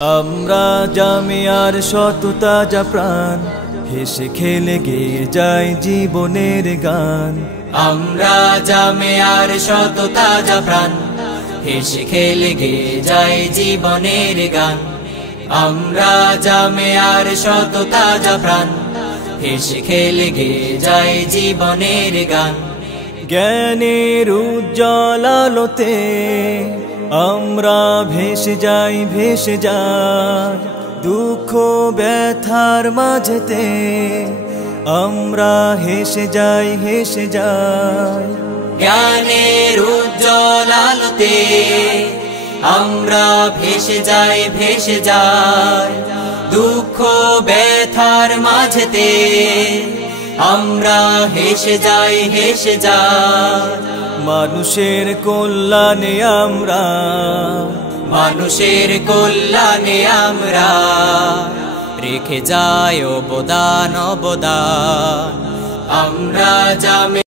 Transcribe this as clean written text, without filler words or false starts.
আমরা জামিয়ার শত তাজা প্রাণ, হেসে খেলে গেয়ে যায় জীবনের গান। আমরা জামিয়ার শত তাজা প্রাণ, হেসে খেলে গেয়ে যায় জীবনের গান। আমরা জামিয়ার শত তাজা প্রাণ, হেসে খেলে গেয়ে যায় জীবনের গান। জ্ঞানের উজ্জ্বল আলোতে আমরা ভেসে যাই ভেসে যাই, দুঃখ ব্যথার মাঝেতে আমরা হেসে যাই হেসে যাই। জ্ঞানের উজ্জ্বল আলোতে আমরা ভেসে যাই ভেসে যাই, দুঃখ ব্যথার মাঝেতে আমরা হেসে যাই হেসে যাই। মানুষের কল্যাণে আমরা, মানুষের কল্যাণে আমরা রেখে যাই অবদান অবদান। আমরা জামে